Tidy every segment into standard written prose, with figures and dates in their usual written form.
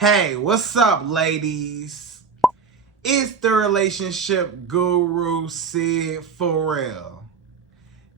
Hey, what's up, ladies? It's the relationship guru, Sydd Ferrell.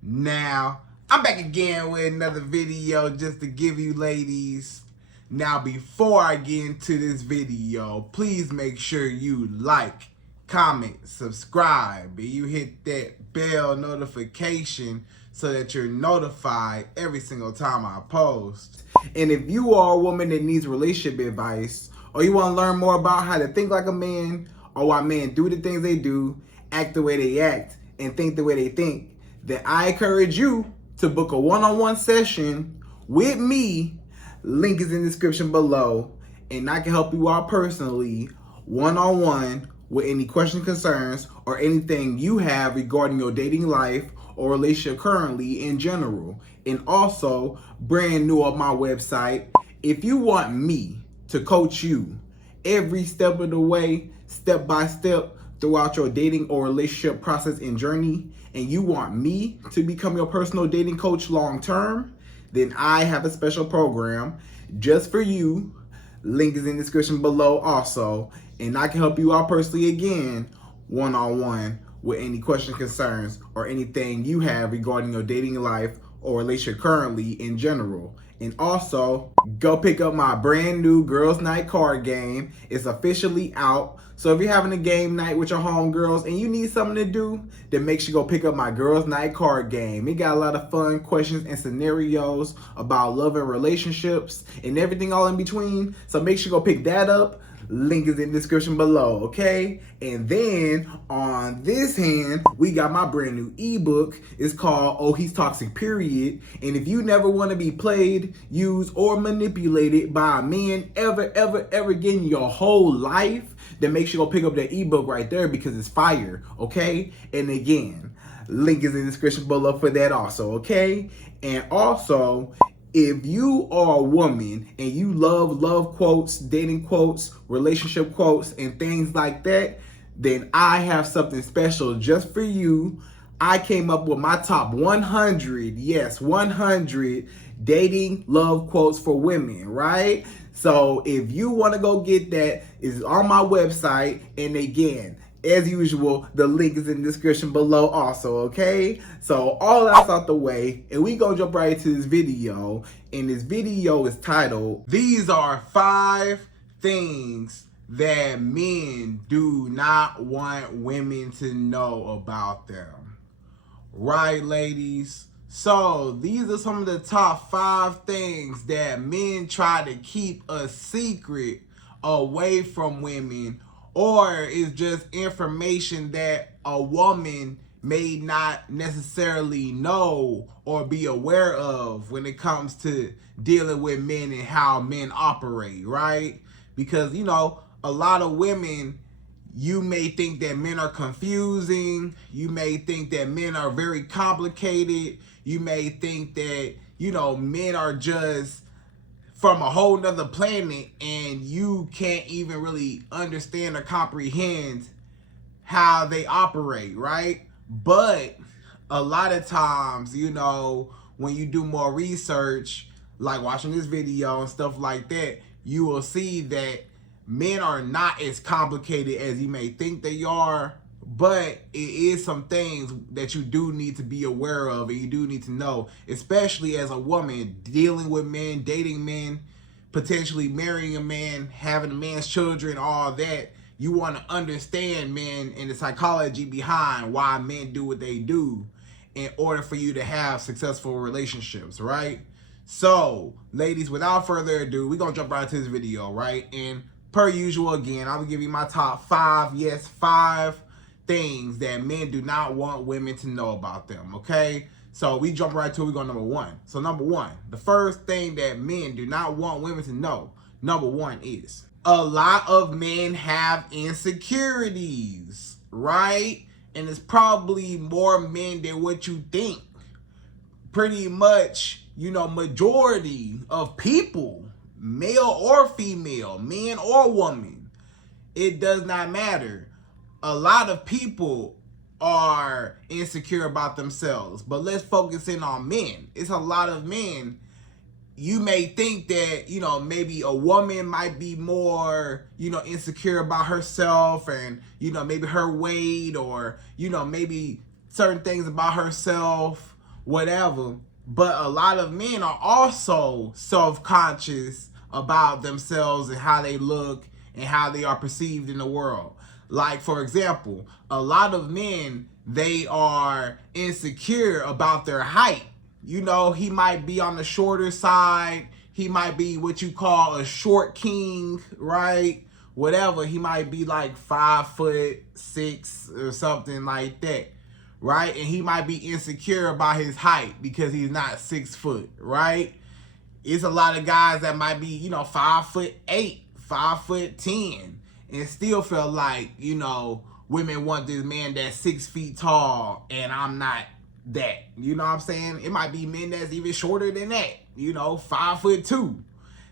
Now, I'm back again with another video just to give you ladies. Now, before I get into this video, please make sure you like, comment, subscribe, and you hit that bell notification so that you're notified every single time I post. And if you are a woman that needs relationship advice, or you want to learn more about how to think like a man, or why men do the things they do, act the way they act, and think the way they think, then I encourage you to book a one-on-one session with me. Link is in the description below, and I can help you out personally, one-on-one, with any questions, concerns, or anything you have regarding your dating life or relationship currently in general. And also, brand new on my website, if you want me to coach you every step of the way, step by step, throughout your dating or relationship process and journey, and you want me to become your personal dating coach long term, then I have a special program just for you. Link is in the description below also, and I can help you out personally again, one-on-one, with any questions, concerns, or anything you have regarding your dating life or relationship currently in general. And also, go pick up my brand new Girls Night card game. It's officially out. So if you're having a game night with your homegirls and you need something to do, then make sure you go pick up my Girls Night card game. It got a lot of fun questions and scenarios about love and relationships and everything all in between. So make sure you go pick that up. Link is in the description below, okay? And then on this hand, we got my brand new ebook. It's called Oh He's Toxic Period. And if you never want to be played, used, or manipulated by a man ever again in your whole life, then make sure you go pick up that ebook right there because it's fire, okay? And again, link is in the description below for that also, okay? And also, if you are a woman and you love quotes, dating quotes, relationship quotes, and things like that, then I have something special just for you. I came up with my top 100, yes, 100 dating love quotes for women, right? So if you want to go get that, it's on my website. And again, as usual, the link is in the description below also, okay? So all that's out the way, and we gonna jump right into this video. And this video is titled, These Are 5 Things That Men Do Not Want Women to Know About Them. Right, ladies? So these are some of the top 5 things that men try to keep a secret away from women, or is just information that a woman may not necessarily know or be aware of when it comes to dealing with men and how men operate, right? Because, you know, a lot of women, you may think that men are confusing. You may think that men are very complicated. You may think that, you know, men are just from a whole nother planet and you can't even really understand or comprehend how they operate, right? But a lot of times, you know, when you do more research, like watching this video and stuff like that, you will see that men are not as complicated as you may think they are, but it is some things that you do need to be aware of and you do need to know, especially as a woman dealing with men, dating men, potentially marrying a man, having a man's children, all that. You want to understand men and the psychology behind why men do what they do in order for you to have successful relationships, right? So, ladies, without further ado, we're going to jump right into this video, right? And per usual, again, I'm going to give you my top 5, yes, 5 things that men do not want women to know about them, okay? So we jump right to it. We go number 1. So number 1, the first thing that men do not want women to know, number 1 is, a lot of men have insecurities, right? And it's probably more men than what you think. Pretty much, you know, majority of people, male or female, man or woman, it does not matter. A lot of people are insecure about themselves, but let's focus in on men. It's a lot of men you may think that, maybe a woman might be more, insecure about herself and, maybe her weight or, maybe certain things about herself, whatever. But a lot of men are also self-conscious about themselves and how they look and how they are perceived in the world. Like, for example, a lot of men, they are insecure about their height. He might be on the shorter side. He might be what you call a short king, right? Whatever. He might be like 5'6" or something like that, right? And he might be insecure about his height because he's not 6 foot, right? It's a lot of guys that might be, 5'8", 5'10", and still feel like, women want this man that's 6 feet tall and I'm not that. You know what I'm saying? It might be men that's even shorter than that, 5'2",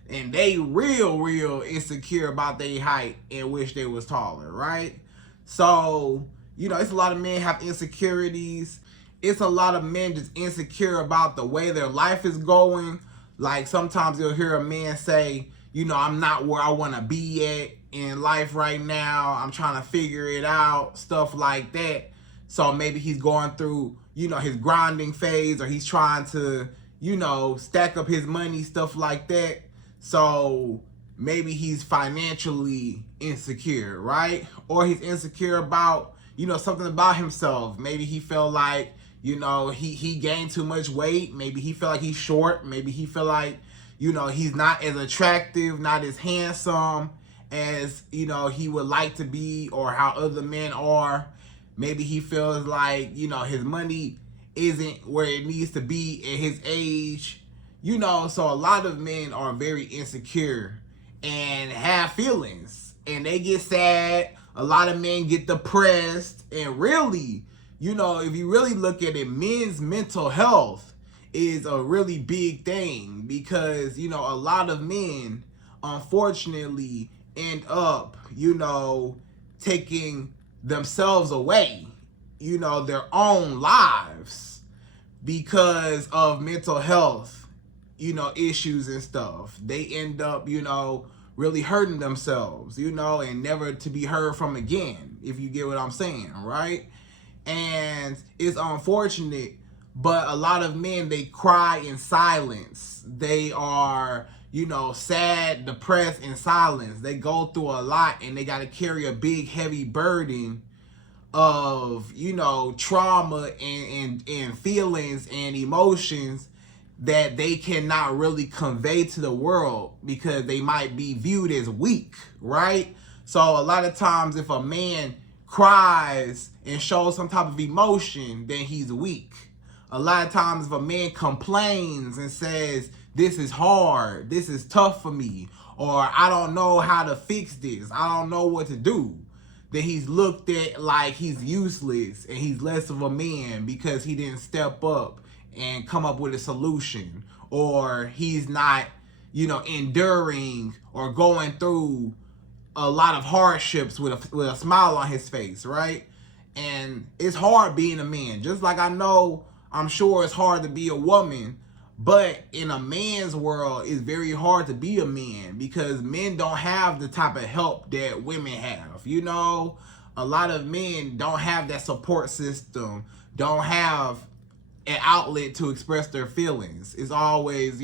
and they real insecure about their height and wish they was taller, right? So, it's a lot of men have insecurities. It's a lot of men just insecure about the way their life is going. Like, sometimes you'll hear a man say, I'm not where I want to be at in life right now. I'm trying to figure it out, stuff like that. So maybe he's going through, his grinding phase, or he's trying to, stack up his money, stuff like that. So maybe he's financially insecure, right? Or he's insecure about, something about himself. Maybe he felt like, he gained too much weight. Maybe he felt like he's short. Maybe he felt like, he's not as attractive, not as handsome as, he would like to be, or how other men are. Maybe he feels like, his money isn't where it needs to be at his age. So a lot of men are very insecure and have feelings. And they get sad. A lot of men get depressed. And really, if you really look at it, men's mental health is a really big thing. Because, a lot of men, unfortunately, end up, taking themselves away, their own lives, because of mental health, issues and stuff. They end up, really hurting themselves, and never to be heard from again, if you get what I'm saying, right? And it's unfortunate, but a lot of men, they cry in silence. They are, sad, depressed, in silence. They go through a lot, and they got to carry a big, heavy burden of, trauma and feelings and emotions that they cannot really convey to the world because they might be viewed as weak, right? So a lot of times if a man cries and shows some type of emotion, then he's weak. A lot of times if a man complains and says, this is hard, this is tough for me, or I don't know how to fix this, I don't know what to do, then he's looked at like he's useless and he's less of a man because he didn't step up and come up with a solution, or he's not, enduring or going through a lot of hardships with a smile on his face, right? And it's hard being a man. Just like I'm sure it's hard to be a woman, but in a man's world, it's very hard to be a man because men don't have the type of help that women have. A lot of men don't have that support system, don't have an outlet to express their feelings. It's always,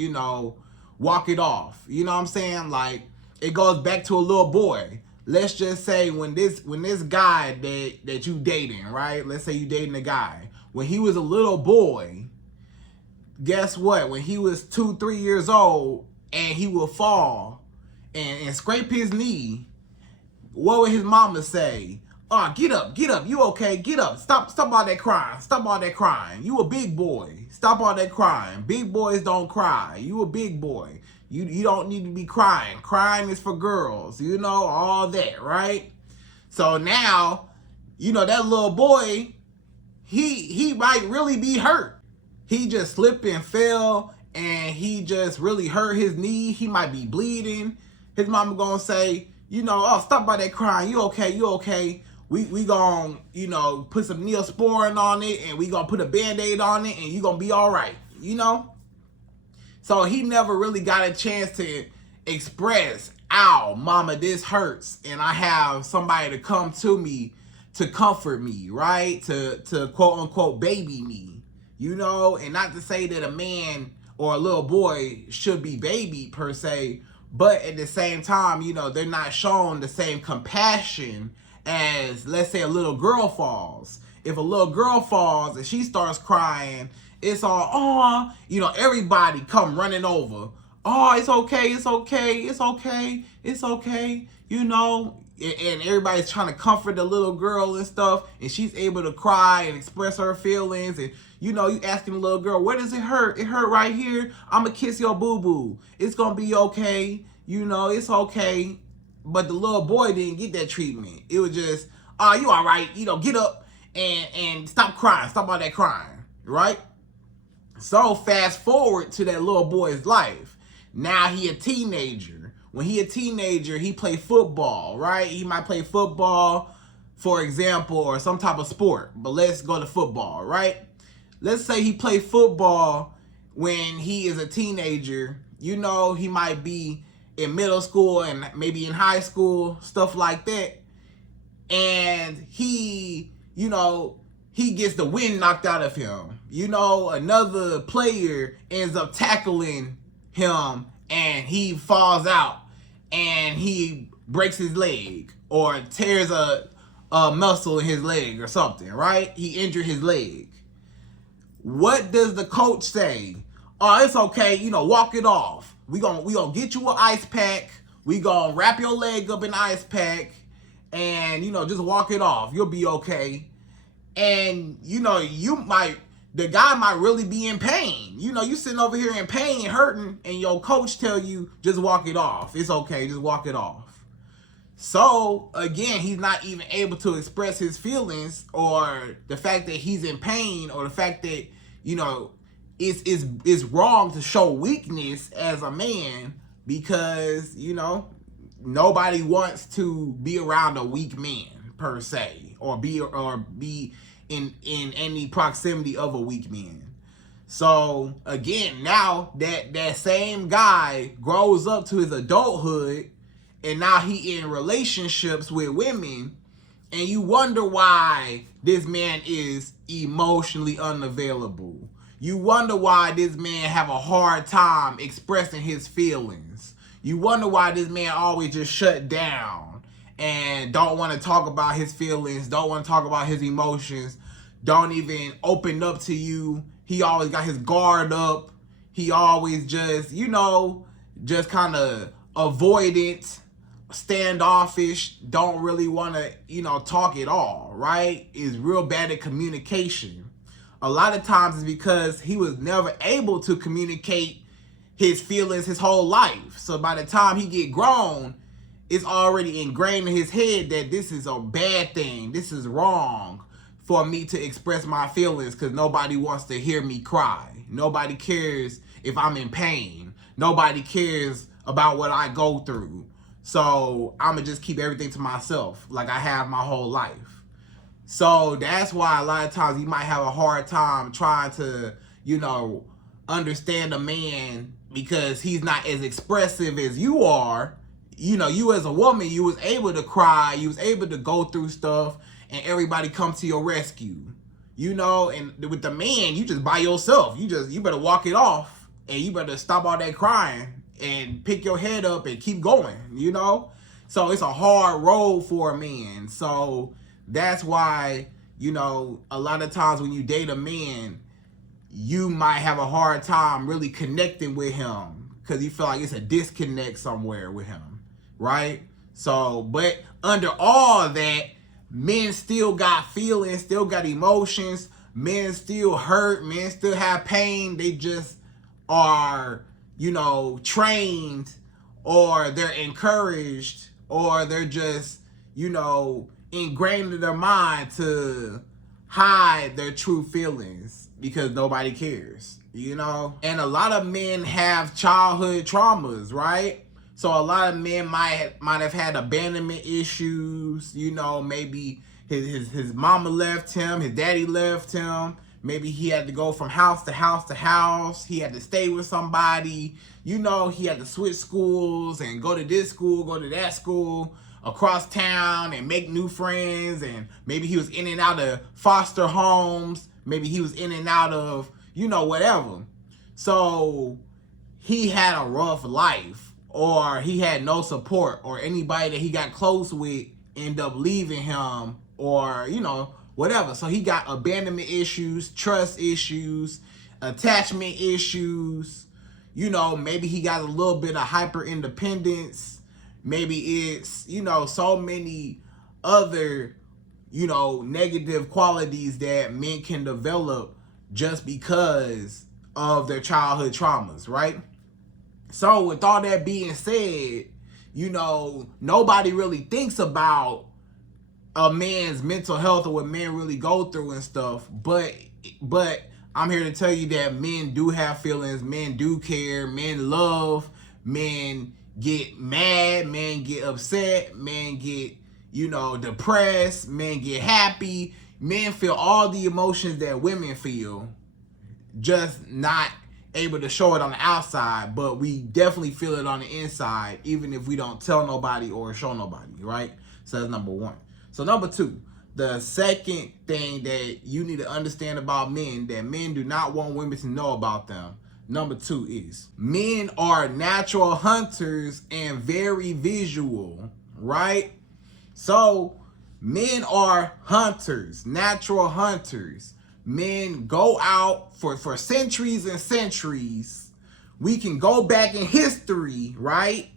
walk it off. You know what I'm saying? Like, it goes back to a little boy. Let's just say when this guy that you dating, right? Let's say you dating a guy. When he was a little boy, guess what? When he was 2-3 years old and he would fall and scrape his knee, what would his mama say? Oh, get up, you okay, get up, stop all that crying, you a big boy, stop all that crying, big boys don't cry, you a big boy, you don't need to be crying is for girls, all that, right? So now, that little boy, he might really be hurt. He just slipped and fell and he just really hurt his knee, he might be bleeding. His mama gonna say, oh, stop all that crying, you okay. We gonna, put some Neosporin on it and we gonna put a Band-Aid on it and you gonna be all right, So he never really got a chance to express, ow, mama, this hurts. And I have somebody to come to me to comfort me, right? To quote unquote baby me, you know? And not to say that a man or a little boy should be babied per se, but at the same time, you know, they're not shown the same compassion as, let's say, a little girl falls. If a little girl falls and she starts crying, it's all, oh, you know, everybody come running over. Oh, it's okay, it's okay, it's okay, it's okay, you know. And everybody's trying to comfort the little girl and stuff, and she's able to cry and express her feelings. And you know, you asking the little girl, where does it hurt? It hurt right here. I'ma kiss your boo-boo. It's gonna be okay. You know, it's okay. But the little boy didn't get that treatment. It was just, oh, you all right. You know, get up and stop crying. Stop all that crying, right? So fast forward to that little boy's life. Now he a teenager. When he a teenager, he play football, right? He might play football, for example, or some type of sport. But let's go to football, right? Let's say he play football when he is a teenager. You know, he might be in middle school and maybe in high school, stuff like that. And he, you know, he gets the wind knocked out of him. You know, another player ends up tackling him and he falls out and he breaks his leg or tears a muscle in his leg or something, right? He injured his leg. What does the coach say? Oh, it's okay, you know, walk it off. We gonna get you an ice pack. We gonna wrap your leg up in ice pack and, you know, just walk it off. You'll be okay. And, you know, the guy might really be in pain. You know, you sitting over here in pain, hurting, and your coach tell you, just walk it off. It's okay, just walk it off. So, again, he's not even able to express his feelings or the fact that he's in pain or the fact that, you know, it's wrong to show weakness as a man because, you know, nobody wants to be around a weak man per se or be in any proximity of a weak man. So again, now that same guy grows up to his adulthood and now he in relationships with women, and you wonder why this man is emotionally unavailable. You wonder why this man have a hard time expressing his feelings. You wonder why this man always just shut down and don't want to talk about his feelings, don't want to talk about his emotions, don't even open up to you. He always got his guard up. He always just, you know, just kind of avoidant, standoffish, don't really want to, you know, talk at all, right? Is real bad at communication. A lot of times it's because he was never able to communicate his feelings his whole life. So by the time he get grown, it's already ingrained in his head that this is a bad thing. This is wrong for me to express my feelings because nobody wants to hear me cry. Nobody cares if I'm in pain. Nobody cares about what I go through. So I'm going to just keep everything to myself like I have my whole life. So that's why a lot of times you might have a hard time trying to, you know, understand a man because he's not as expressive as you are. You know, you as a woman, you was able to cry, you was able to go through stuff, and everybody come to your rescue. You know, and with the man, you just by yourself. You better walk it off, and you better stop all that crying and pick your head up and keep going, you know? So it's a hard road for a man. So that's why, you know, a lot of times when you date a man, you might have a hard time really connecting with him because you feel like it's a disconnect somewhere with him, right? So, but under all that, men still got feelings, still got emotions, men still hurt, men still have pain. They just are, you know, trained, or they're encouraged, or they're just, you know, ingrained in their mind to hide their true feelings because nobody cares, you know? And a lot of men have childhood traumas, right? So a lot of men might have had abandonment issues, you know, maybe his mama left him, his daddy left him, Maybe he had to go from house to house to house. He had to stay with somebody. You know, he had to switch schools and go to this school, go to that school, across town and make new friends. And maybe he was in and out of foster homes. Maybe he was in and out of, you know, whatever. So he had a rough life, or he had no support, or anybody that he got close with ended up leaving him, or, you know, whatever. So he got abandonment issues, trust issues, attachment issues. You know, maybe he got a little bit of hyper independence. Maybe it's, you know, so many other, you know, negative qualities that men can develop just because of their childhood traumas, right? So with all that being said, you know, nobody really thinks about a man's mental health or what men really go through and stuff, but I'm here to tell you that men do have feelings, men do care, men love, men get mad, men get upset, men get, you know, depressed, men get happy, men feel all the emotions that women feel, just not able to show it on the outside, but we definitely feel it on the inside, even if we don't tell nobody or show nobody, right? So that's number one. So number two, the second thing that you need to understand about men, that men do not want women to know about them, number two is men are natural hunters and very visual, right? So men are hunters, natural hunters. Men go out for centuries and centuries. We can go back in history, right?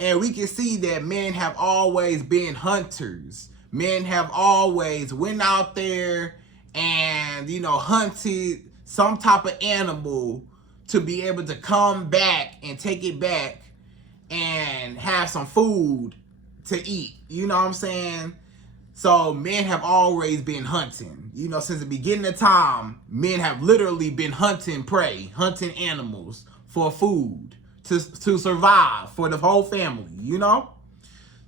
And we can see that men have always been hunters. Men have always went out there and, you know, hunted some type of animal to be able to come back and take it back and have some food to eat. You know what I'm saying? So men have always been hunting. You know, since the beginning of time, men have literally been hunting prey, hunting animals for food, to survive for the whole family, you know?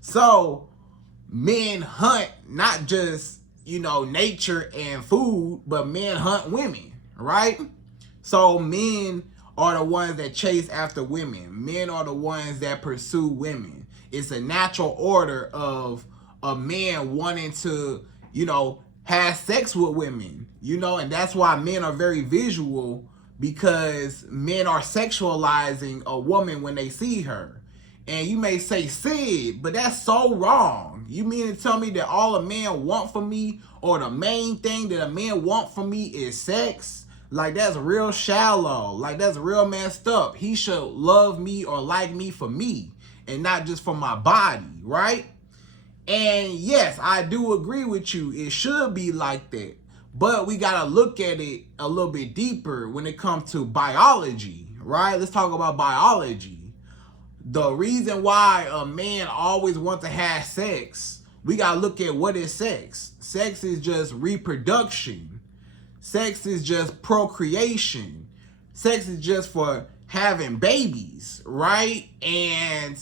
So men hunt not just, you know, nature and food, but men hunt women, right? So men are the ones that chase after women. Men are the ones that pursue women. It's a natural order of a man wanting to, you know, have sex with women, you know, and that's why men are very visual, because men are sexualizing a woman when they see her. And you may say, Sid, but that's so wrong. You mean to tell me that all a man want from me, or the main thing that a man want from me, is sex? Like, that's real shallow. Like, that's real messed up. He should love me or like me for me, and not just for my body, right? And yes, I do agree with you. It should be like that. But we got to look at it a little bit deeper when it comes to biology, right? Let's talk about biology. The reason why a man always wants to have sex, we got to look at what is sex. Sex is just reproduction. Sex is just procreation. Sex is just for having babies, right? And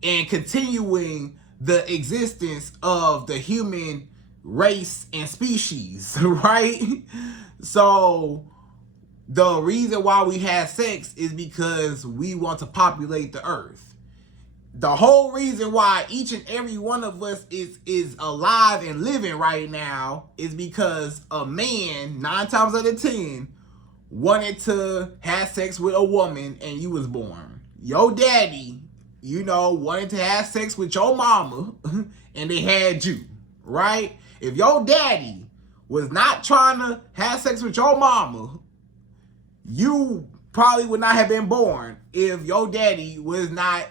continuing the existence of the human race and species, right? So the reason why we have sex is because we want to populate the earth. The whole reason why each and every one of us is alive and living right now is because a man, 9 times out of 10, wanted to have sex with a woman and you was born. Your daddy, you know, wanted to have sex with your mama and they had you, right? If your daddy was not trying to have sex with your mama, you probably would not have been born if your daddy was not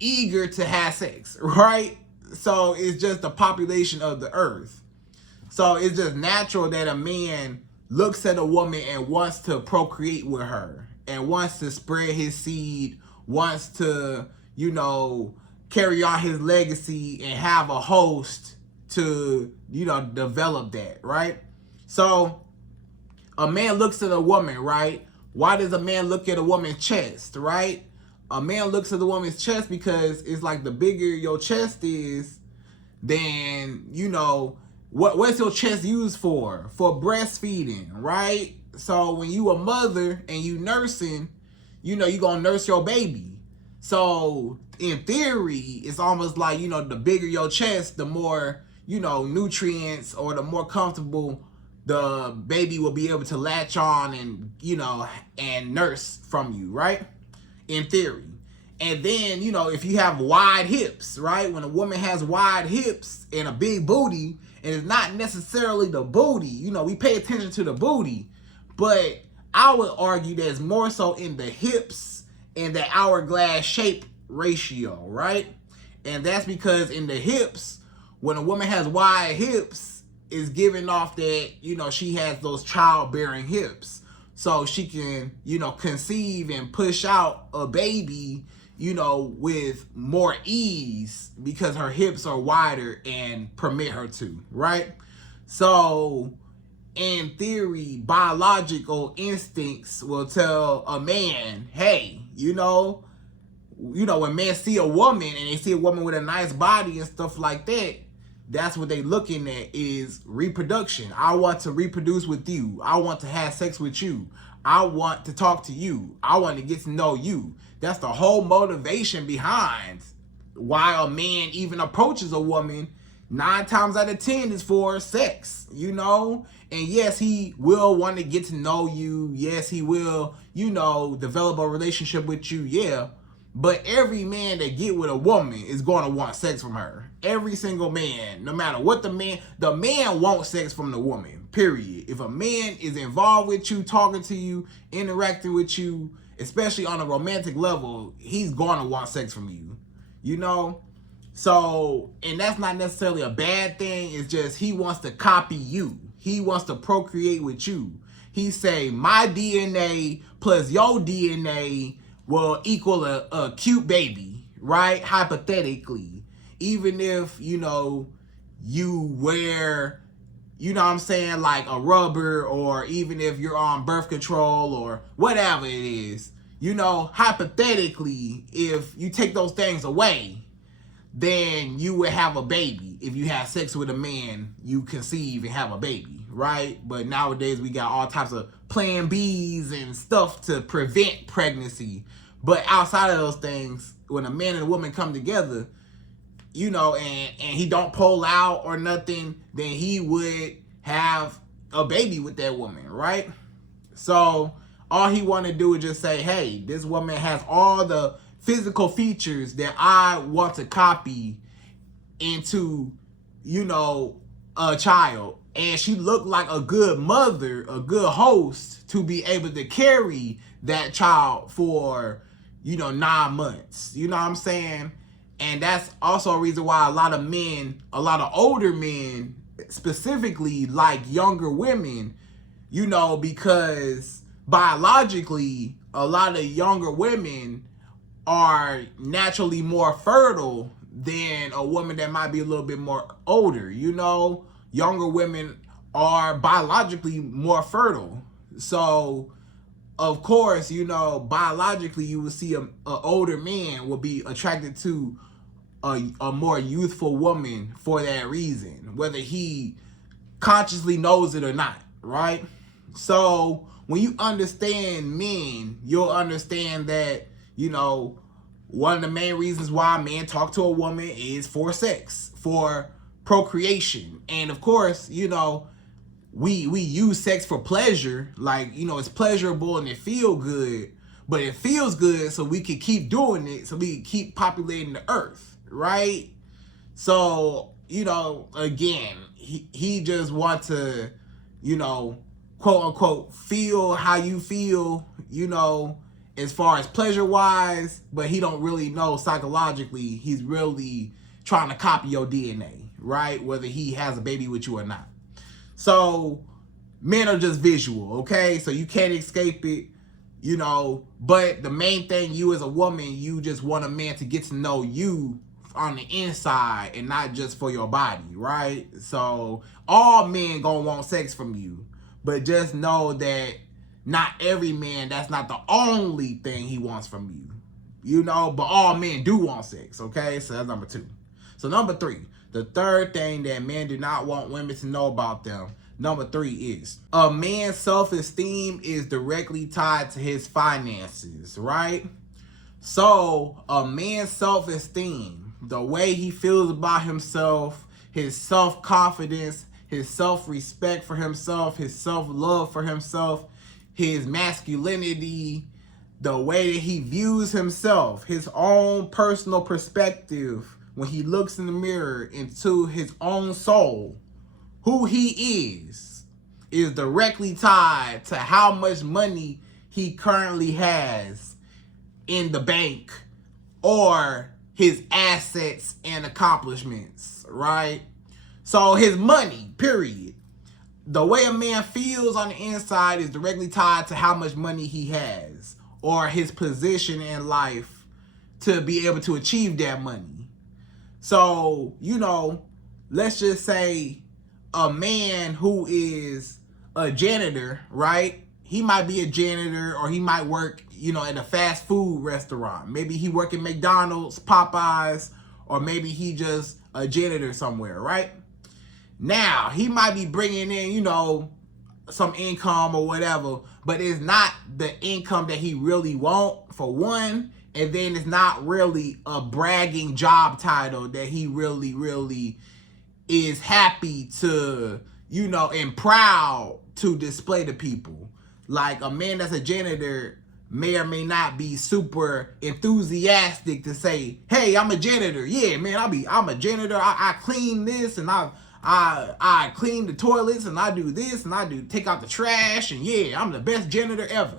eager to have sex, right? So it's just the population of the earth. So it's just natural that a man looks at a woman and wants to procreate with her and wants to spread his seed, wants to, you know, carry on his legacy and have a host to, you know, develop that, right? So a man looks at a woman, right? Why does a man look at a woman's chest, right? A man looks at the woman's chest because it's like the bigger your chest is, then, you know, What's your chest used for? For breastfeeding, right? So when you a mother and you nursing, you know, you gonna nurse your baby. So in theory, it's almost like, you know, the bigger your chest, the more, you know, nutrients or the more comfortable the baby will be able to latch on and, you know, and nurse from you, right? In theory. And then, you know, if you have wide hips, right? When a woman has wide hips and a big booty, and it's not necessarily the booty, you know, we pay attention to the booty, but I would argue that it's more so in the hips and the hourglass shape ratio, right? And that's because in the hips, when a woman has wide hips, is giving off that, you know, she has those childbearing hips. So she can, you know, conceive and push out a baby, you know, with more ease because her hips are wider and permit her to, right? So in theory, biological instincts will tell a man, hey, you know, when men see a woman and they see a woman with a nice body and stuff like that, that's what they looking at is reproduction. I want to reproduce with you. I want to have sex with you. I want to talk to you. I want to get to know you. That's the whole motivation behind why a man even approaches a woman. 9 times out of 10 is for sex, you know? And yes, he will want to get to know you. Yes, he will, you know, develop a relationship with you. Yeah. But every man that get with a woman is going to want sex from her. Every single man, no matter what the man wants sex from the woman, period. If a man is involved with you, talking to you, interacting with you, especially on a romantic level, he's going to want sex from you, you know? So, and that's not necessarily a bad thing. It's just he wants to copy you. He wants to procreate with you. He say, my DNA plus your DNA will equal a cute baby, right? Hypothetically. Even if, you know, you wear, you know what I'm saying, like a rubber, or even if you're on birth control or whatever it is, you know, hypothetically, if you take those things away, then you would have a baby. If you have sex with a man, you conceive and have a baby, right? But nowadays we got all types of plan Bs and stuff to prevent pregnancy. But outside of those things, when a man and a woman come together, you know, and he don't pull out or nothing, then he would have a baby with that woman, right? So all he want to do is just say, hey, this woman has all the physical features that I want to copy into, you know, a child. And she looked like a good mother, a good host to be able to carry that child for, you know, 9 months. You know what I'm saying? And that's also a reason why a lot of men, a lot of older men specifically, like younger women, you know, because biologically, a lot of younger women are naturally more fertile than a woman that might be a little bit more older. You know, younger women are biologically more fertile. So, of course, you know, biologically, you will see a older man will be attracted to a more youthful woman for that reason, whether he consciously knows it or not, right? So when you understand men, you'll understand that, you know, one of the main reasons why men talk to a woman is for sex, for procreation. And of course, you know, we use sex for pleasure. Like, you know, it's pleasurable and it feels good, but it feels good so we can keep doing it, so we can keep populating the earth, right? So, you know, again, he just wants to, you know, quote unquote, feel how you feel, you know, as far as pleasure wise, but he don't really know psychologically. He's really trying to copy your DNA, right? Whether he has a baby with you or not. So men are just visual, okay? So you can't escape it, you know, but the main thing, you as a woman, you just want a man to get to know you on the inside and not just for your body, right? So all men gonna want sex from you, but just know that not every man, that's not the only thing he wants from you, you know, but all men do want sex, okay? So that's number 2. So number 3, The third thing that men do not want women to know about them. Number 3 is a man's self-esteem is directly tied to his finances, right? So a man's self-esteem, the way he feels about himself, his self-confidence, his self-respect for himself, his self-love for himself, his masculinity, the way that he views himself, his own personal perspective when he looks in the mirror into his own soul, who he is directly tied to how much money he currently has in the bank or his assets and accomplishments, right? So his money, period. The way a man feels on the inside is directly tied to how much money he has or his position in life to be able to achieve that money. So, let's just say a man who is a janitor, right? He might be a janitor, or he might work, at a fast food restaurant. Maybe he work at McDonald's, Popeyes, or maybe he just a janitor somewhere, right? Now, he might be bringing in, some income or whatever, but it's not the income that he really want, for one, and then it's not really a bragging job title that he really is happy to, and proud to display to people. Like a man that's a janitor may or may not be super enthusiastic to say, hey, I'm a janitor. Yeah, man, I'm a janitor. I clean this, and I clean the toilets, and I do this, and I take out the trash, and yeah, I'm the best janitor ever.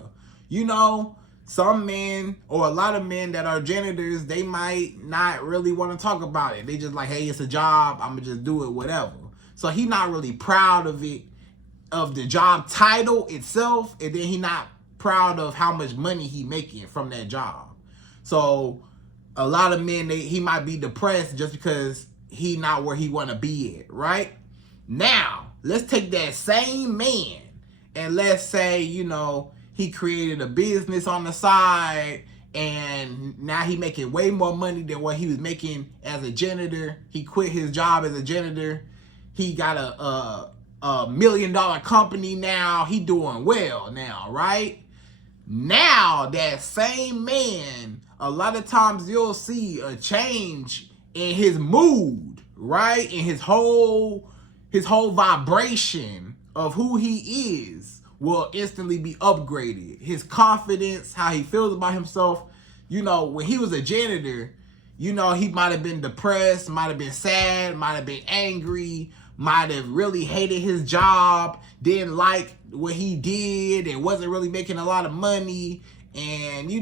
Some men, or a lot of men that are janitors, they might not really want to talk about it. They just like, hey, it's a job, I'm gonna just do it, whatever. So he not really proud of it, of the job title itself, and then he not proud of how much money he making from that job. So a lot of men, he might be depressed just because he not where he want to be at, right? Now, let's take that same man and let's say, he created a business on the side, and now he making way more money than what he was making as a janitor. He quit his job as a janitor. He got a $1 million company now. He doing well now, right? Now, that same man, a lot of times you'll see a change in his mood, right? In his whole vibration of who he is will instantly be upgraded. His confidence, how he feels about himself. When he was a janitor, he might have been depressed, might have been sad, might have been angry, might have really hated his job, didn't like what he did, and wasn't really making a lot of money, and he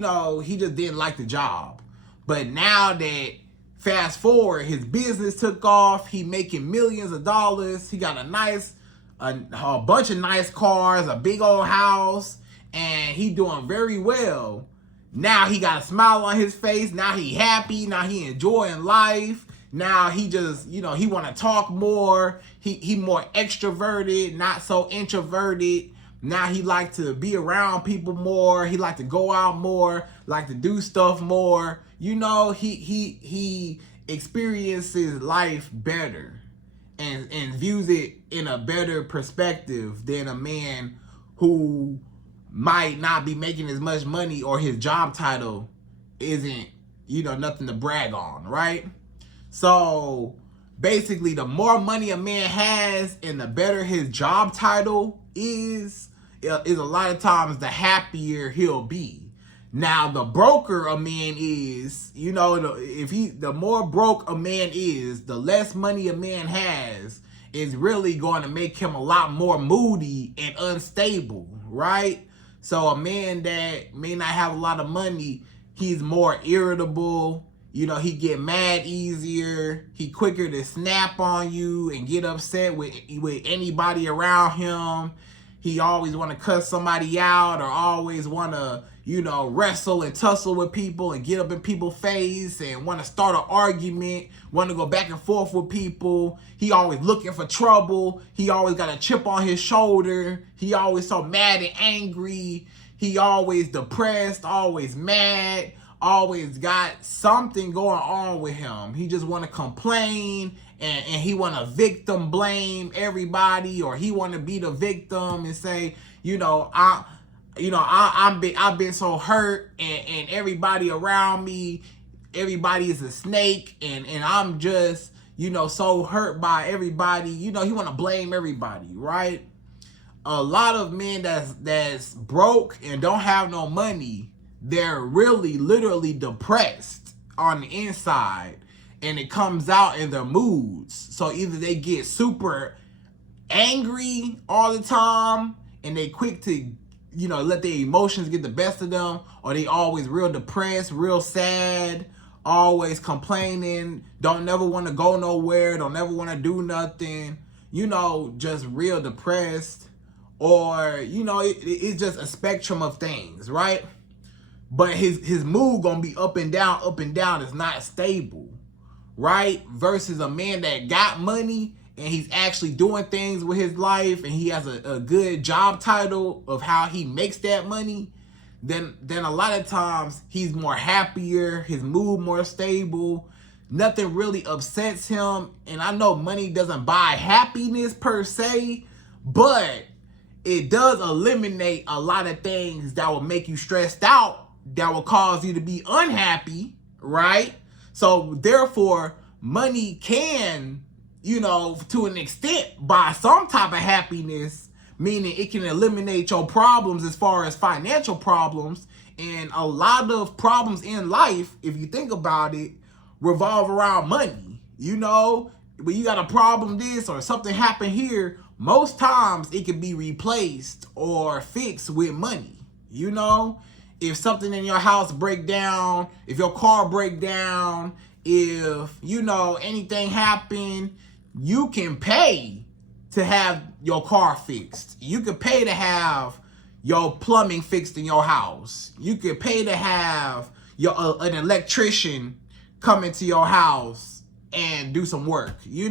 just didn't like the job. But now that, fast forward, his business took off, he making millions of dollars, he got a bunch of nice cars, a big old house, and he doing very well. Now he got a smile on his face. Now he happy. Now he enjoying life. Now he just, he want to talk more. He more extroverted, not so introverted. Now he like to be around people more. He like to go out more, like to do stuff more. He experiences life better and views it in a better perspective than a man who might not be making as much money, or his job title isn't, nothing to brag on, right? So basically, the more money a man has and the better his job title is a lot of times the happier he'll be. Now, the broker a man is, the more broke a man is, the less money a man has, is really going to make him a lot more moody and unstable, right? So a man that may not have a lot of money, he's more irritable, he get mad easier, he quicker to snap on you and get upset with anybody around him. He always want to cuss somebody out, or always want to, wrestle and tussle with people and get up in people's face and want to start an argument, want to go back and forth with people. He always looking for trouble. He always got a chip on his shoulder. He always so mad and angry. He always depressed, always mad, always got something going on with him. He just want to complain, and he want to victim blame everybody, or he want to be the victim and say, I've been so hurt, and everybody around me, everybody is a snake, and I'm just, so hurt by everybody. He want to blame everybody, right? A lot of men that's broke and don't have no money, they're really literally depressed on the inside, and it comes out in their moods. So either they get super angry all the time and they quick to let their emotions get the best of them, or they always real depressed, real sad, always complaining, don't never want to go nowhere, don't never want to do nothing, just real depressed. Or it's just a spectrum of things, right? But his mood gonna be up and down, up and down. It's not stable, right? Versus a man that got money and he's actually doing things with his life, and he has a good job title of how he makes that money. Then a lot of times he's more happier, his mood more stable. Nothing really upsets him. And I know money doesn't buy happiness per se, but it does eliminate a lot of things that will make you stressed out, that will cause you to be unhappy, right? So therefore, money can, to an extent, buy some type of happiness, meaning it can eliminate your problems as far as financial problems. And a lot of problems in life, if you think about it, revolve around money. When you got a problem this or something happened here, most times it can be replaced or fixed with money. If something in your house break down, if your car break down, if anything happen, you can pay to have your car fixed. You can pay to have your plumbing fixed in your house. You can pay to have an electrician come into your house and do some work. You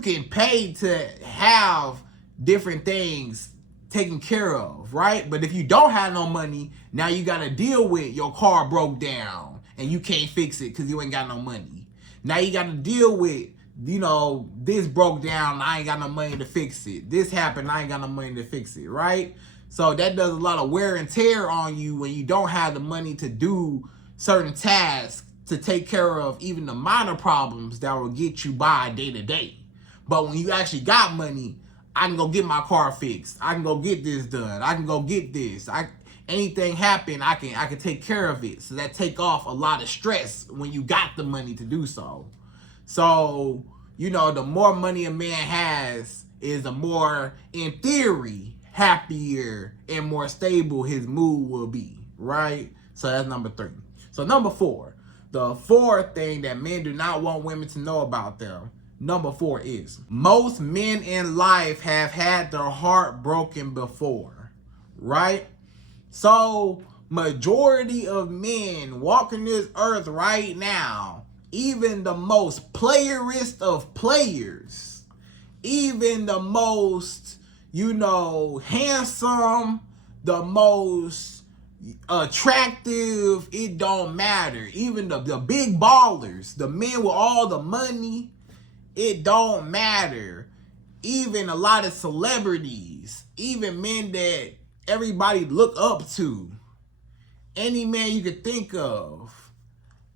can pay to have different things taken care of, right? But if you don't have no money, now you got to deal with your car broke down and you can't fix it because you ain't got no money. Now you got to deal with, this broke down, I ain't got no money to fix it. This happened, I ain't got no money to fix it, right? So that does a lot of wear and tear on you when you don't have the money to do certain tasks, to take care of even the minor problems that will get you by day to day. But when you actually got money, I can go get my car fixed. I can go get this done. I can go get this. Anything happen, I can take care of it. So that take off a lot of stress when you got the money to do so. So, the more money a man has is the more, in theory, happier and more stable his mood will be, right? So that's number 3. So number 4, the fourth thing that men do not want women to know about them. Number 4 is, most men in life have had their heart broken before, right? So majority of men walking this earth right now, even the most playerist of players, even the most, handsome, the most attractive, it don't matter. Even the big ballers, the men with all the money, it don't matter. Even a lot of celebrities, even men that everybody look up to, any man you could think of,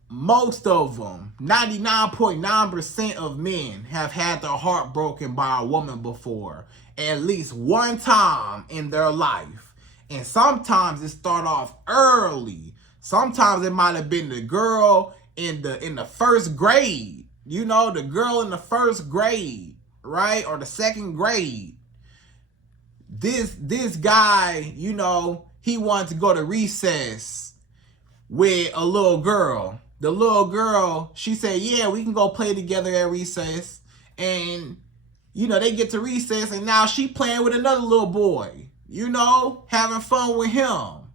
most of them, 99.9% of men have had their heart broken by a woman before, at least one time in their life. And sometimes it start off early. Sometimes it might have been the girl in the first grade. The girl in the first grade, right? Or the second grade. This guy, he wanted to go to recess with a little girl. The little girl, she said, yeah, we can go play together at recess. And, they get to recess, and now she playing with another little boy, having fun with him.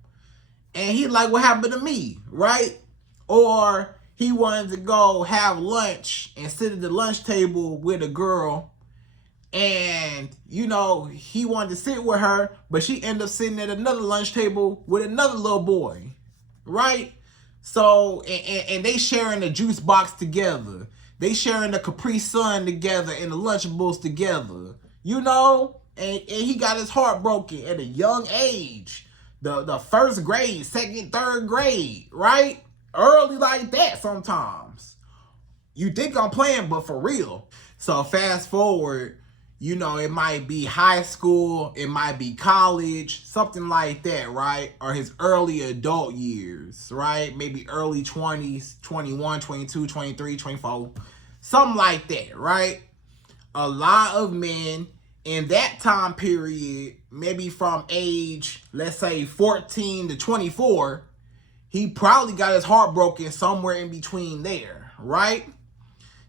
And he like, what happened to me, right? Or he wanted to go have lunch and sit at the lunch table with a girl. And, he wanted to sit with her, but she ended up sitting at another lunch table with another little boy, right? So, and they sharing the juice box together. They sharing the Capri Sun together and the Lunchables together. You know? And he got his heart broken at a young age. The first grade, second, third grade, right? Early like that sometimes. You think I'm playing, but for real. So fast forward, you know, it might be high school, it might be college, something like that, right? Or his early adult years, right? Maybe early 20s, 21, 22, 23, 24, something like that, right? A lot of men in that time period, maybe from age, let's say 14 to 24, he probably got his heart broken somewhere in between there, right?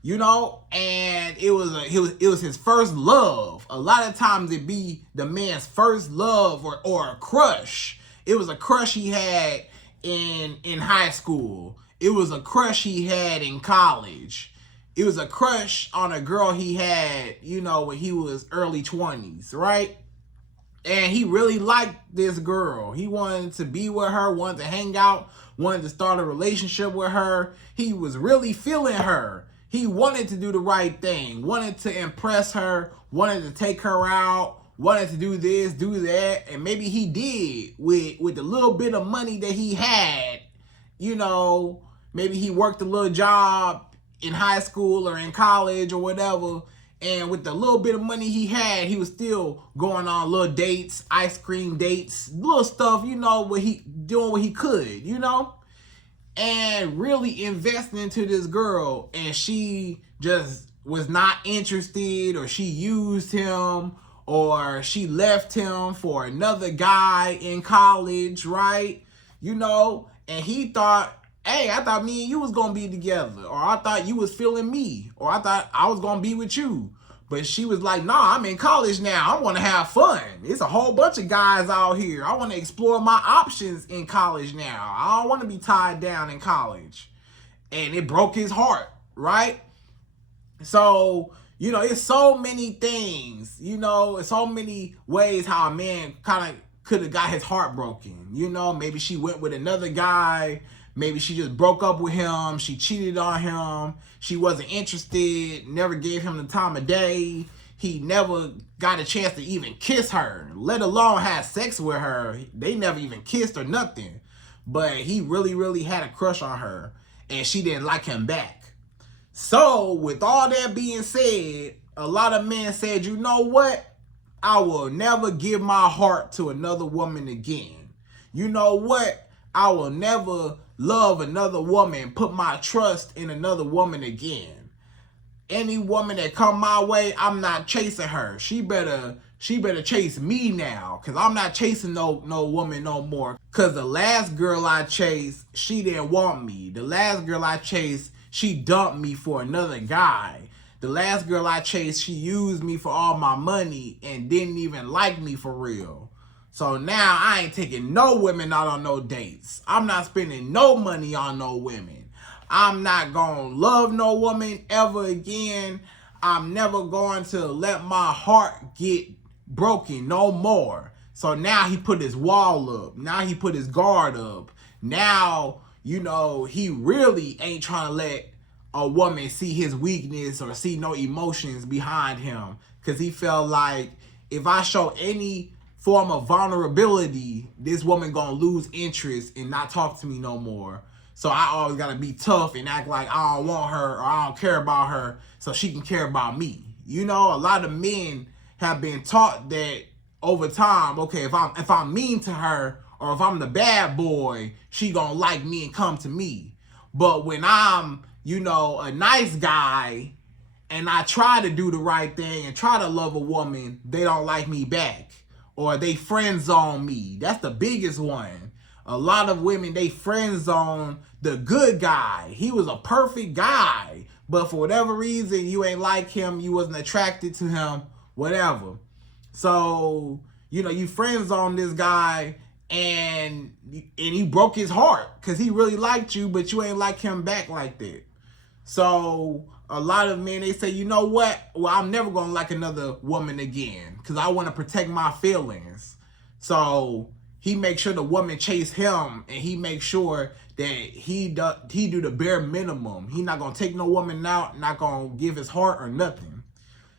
You know, and it was his first love. A lot of times it be the man's first love or a crush. It was a crush he had in high school. It was a crush he had in college. It was a crush on a girl he had, you know, when he was early 20s, right? And he really liked this girl. He wanted to be with her, wanted to hang out, wanted to start a relationship with her. He was really feeling her. He wanted to do the right thing, wanted to impress her, wanted to take her out, wanted to do this, do that. And maybe he did with the little bit of money that he had. You know, maybe he worked a little job in high school or in college or whatever. And with the little bit of money he had, he was still going on little dates, ice cream dates, little stuff, you know, doing what he could, you know? And really investing into this girl, and she just was not interested, or she used him, or she left him for another guy in college, right? You know, and he thought, hey, I thought me and you was gonna be together, or I thought you was feeling me, or I thought I was gonna be with you. But she was like, nah, I'm in college now. I want to have fun. It's a whole bunch of guys out here. I want to explore my options in college now. I don't want to be tied down in college. And it broke his heart, right? So, you know, it's so many things, you know, it's so many ways how a man kind of could have got his heart broken. You know, maybe she went with another guy. Maybe she just broke up with him. She cheated on him. She wasn't interested, never gave him the time of day. He never got a chance to even kiss her, let alone have sex with her. They never even kissed or nothing. But he really, really had a crush on her, and she didn't like him back. So, with all that being said, a lot of men said, you know what? I will never give my heart to another woman again. You know what? I will never love another woman, put my trust in another woman again. Any woman that come my way, I'm not chasing her. She better chase me now, because I'm not chasing no woman no more. Because the last girl I chased, she didn't want me. The last girl I chased, she dumped me for another guy. The last girl I chased, she used me for all my money and didn't even like me for real. So now I ain't taking no women out on no dates. I'm not spending no money on no women. I'm not going to love no woman ever again. I'm never going to let my heart get broken no more. So now he put his wall up. Now he put his guard up. Now, you know, he really ain't trying to let a woman see his weakness or see no emotions behind him. Because he felt like if I show any form of vulnerability, this woman gonna lose interest and not talk to me no more. So I always gotta be tough and act like I don't want her or I don't care about her so she can care about me. You know, a lot of men have been taught that over time, okay, if I'm mean to her or if I'm the bad boy, she gonna like me and come to me. But when I'm, you know, a nice guy and I try to do the right thing and try to love a woman, they don't like me back. Or they friend zone me. That's the biggest one. A lot of women, they friend zone the good guy. He was a perfect guy. But for whatever reason, you ain't like him. You wasn't attracted to him. Whatever. So, you know, you friend zone this guy and you broke his heart. Because he really liked you, but you ain't like him back like that. So a lot of men, they say, you know what? Well, I'm never going to like another woman again because I want to protect my feelings. So he makes sure the woman chase him and he makes sure that he do the bare minimum. He not gonna take no woman out, not gonna give his heart or nothing.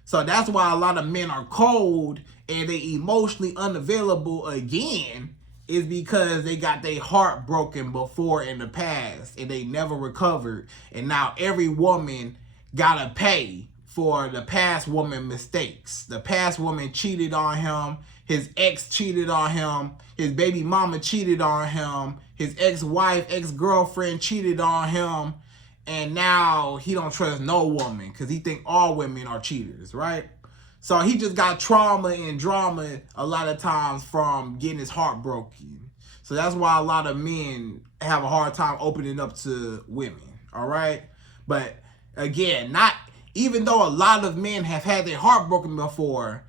So that's why a lot of men are cold and they emotionally unavailable again, is because they got their heart broken before in the past and they never recovered. And now every woman gotta pay for the past woman mistakes. The past woman cheated on him. His ex cheated on him. His baby mama cheated on him. His ex-wife, ex-girlfriend cheated on him. And now he don't trust no woman because he think all women are cheaters, right? So he just got trauma and drama a lot of times from getting his heart broken. So that's why a lot of men have a hard time opening up to women, all right? But again, even though a lot of men have had their heart broken before,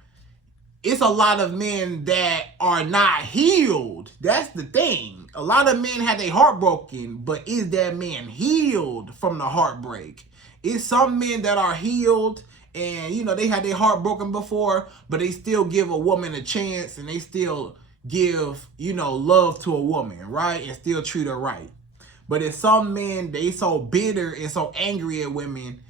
it's a lot of men that are not healed. That's the thing. A lot of men had their heart broken, but is that man healed from the heartbreak? It's some men that are healed and, they had their heart broken before, but they still give a woman a chance and they still give, love to a woman, right? And still treat her right. But it's some men, they so bitter and so angry at women,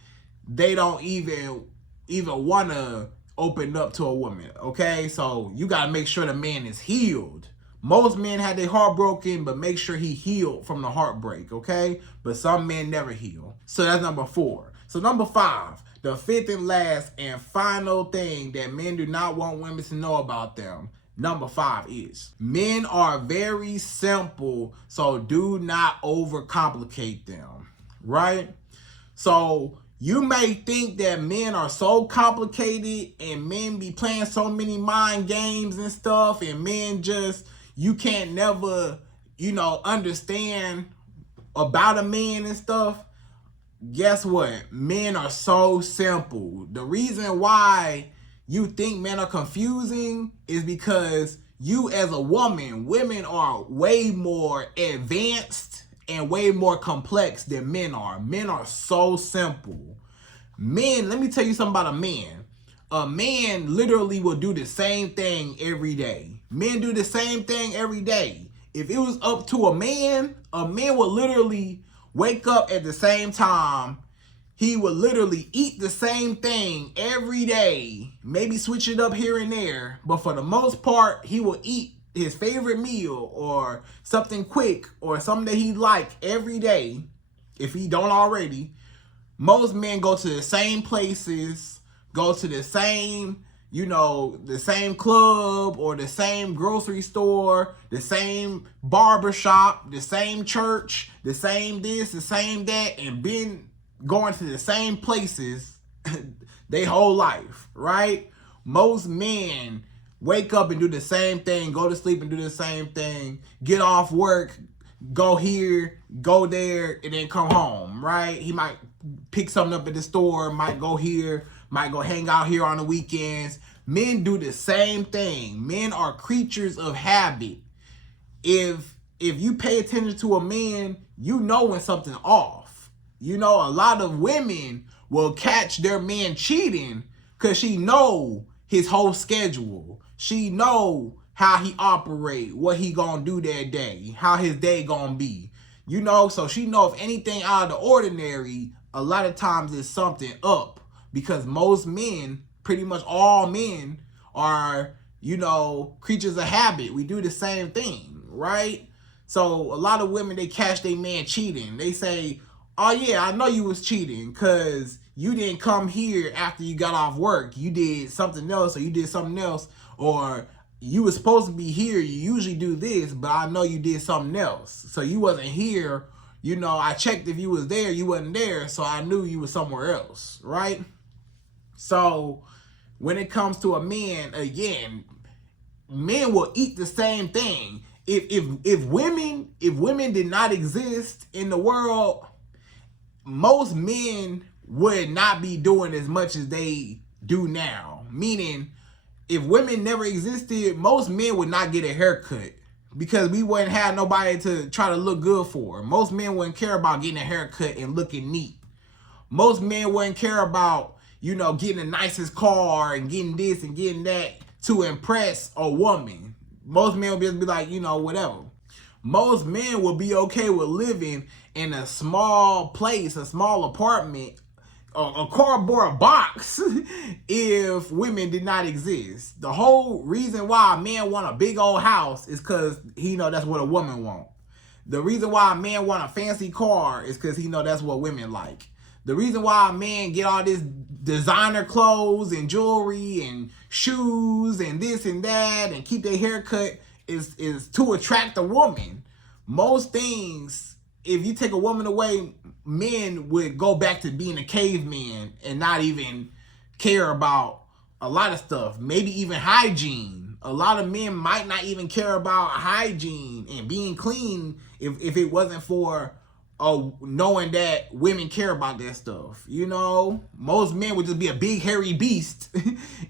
they don't even want to open up to a woman, okay? So you got to make sure the man is healed. Most men had their heart broken, but make sure he healed from the heartbreak, okay? But some men never heal. So that's number 4. So number 5, the fifth and last and final thing that men do not want women to know about them. Number 5 is men are very simple, so do not overcomplicate them, right? So you may think that men are so complicated and men be playing so many mind games and stuff, and men just, you can't never, understand about a man and stuff. Guess what? Men are so simple. The reason why you think men are confusing is because you as a women are way more advanced and way more complex than men are. Men are so simple. Men, let me tell you something about a man. A man literally will do the same thing every day. Men do the same thing every day. If it was up to a man would literally wake up at the same time. He would literally eat the same thing every day. Maybe switch it up here and there. But for the most part, he will eat his favorite meal or something quick or something that he like every day, if he don't already. Most men go to the same places, go to the same, the same club or the same grocery store, the same barbershop, the same church, the same this, the same that, and been going to the same places their whole life, right? Most men wake up and do the same thing, go to sleep and do the same thing, get off work, go here, go there, and then come home, right? He might pick something up at the store, might go here, might go hang out here on the weekends. Men do the same thing. Men are creatures of habit. If you pay attention to a man, you know when something's off. A lot of women will catch their man cheating because she know his whole schedule. She know how he operate, what he gonna do that day, how his day gonna be. So she know if anything out of the ordinary, a lot of times it's something up. Because most men, pretty much all men, are, creatures of habit. We do the same thing, right? So a lot of women, they catch their man cheating. They say, oh yeah, I know you was cheating because you didn't come here after you got off work. You did something else, or you did something else, or you were supposed to be here. You usually do this, but I know you did something else. So you wasn't here. I checked if you was there, you wasn't there, so I knew you was somewhere else, right? So when it comes to a man, again, men will eat the same thing. If women did not exist in the world, most men would not be doing as much as they do now. Meaning, if women never existed, most men would not get a haircut because we wouldn't have nobody to try to look good for. Most men wouldn't care about getting a haircut and looking neat. Most men wouldn't care about, getting the nicest car and getting this and getting that to impress a woman. Most men would just be like, whatever. Most men will be okay with living in a small place, a small apartment, a cardboard box if women did not exist. The whole reason why a man want a big old house is because he know that's what a woman want. The reason why a man want a fancy car is because he know that's what women like. The reason why a man get all this designer clothes and jewelry and shoes and this and that and keep their hair cut is to attract a woman. Most things, if you take a woman away, men would go back to being a caveman and not even care about a lot of stuff, maybe even hygiene. A lot of men might not even care about hygiene and being clean if it wasn't for knowing that women care about that stuff. You know, most men would just be a big hairy beast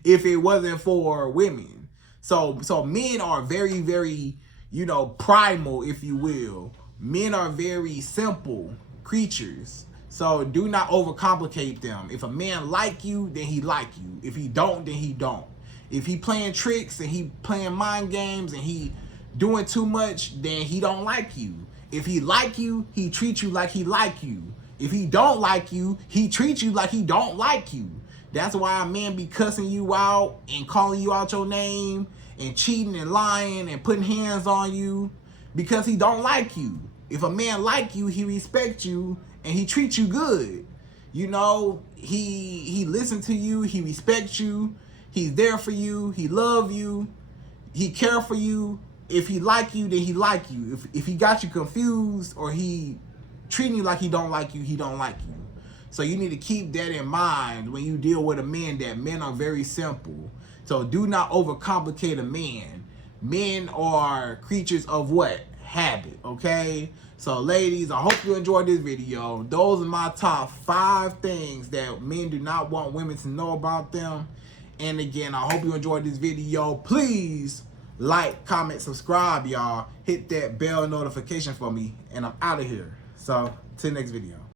if it wasn't for women. So men are very, very, you know, primal, if you will. Men are very simple creatures. So do not overcomplicate them. If a man like you, then he like you. If he don't, then he don't. If he playing tricks and he playing mind games and he doing too much, then he don't like you. If he like you, he treat you like he like you. If he don't like you, he treats you like he don't like you. That's why a man be cussing you out and calling you out your name and cheating and lying and putting hands on you because he don't like you. If a man like you, he respects you and he treats you good. You know, he listens to you, he respects you, he's there for you, he love you, he care for you. If he like you, then he like you. If he got you confused or he treating you like he don't like you, he don't like you. So you need to keep that in mind when you deal with a man, that men are very simple. So do not overcomplicate a man. Men are creatures of what? Habit, okay? So ladies, I hope you enjoyed this video. Those are my top 5 things that men do not want women to know about them. And again, I hope you enjoyed this video. Please like, comment, subscribe, y'all. Hit that bell notification for me. And I'm out of here. So, till the next video.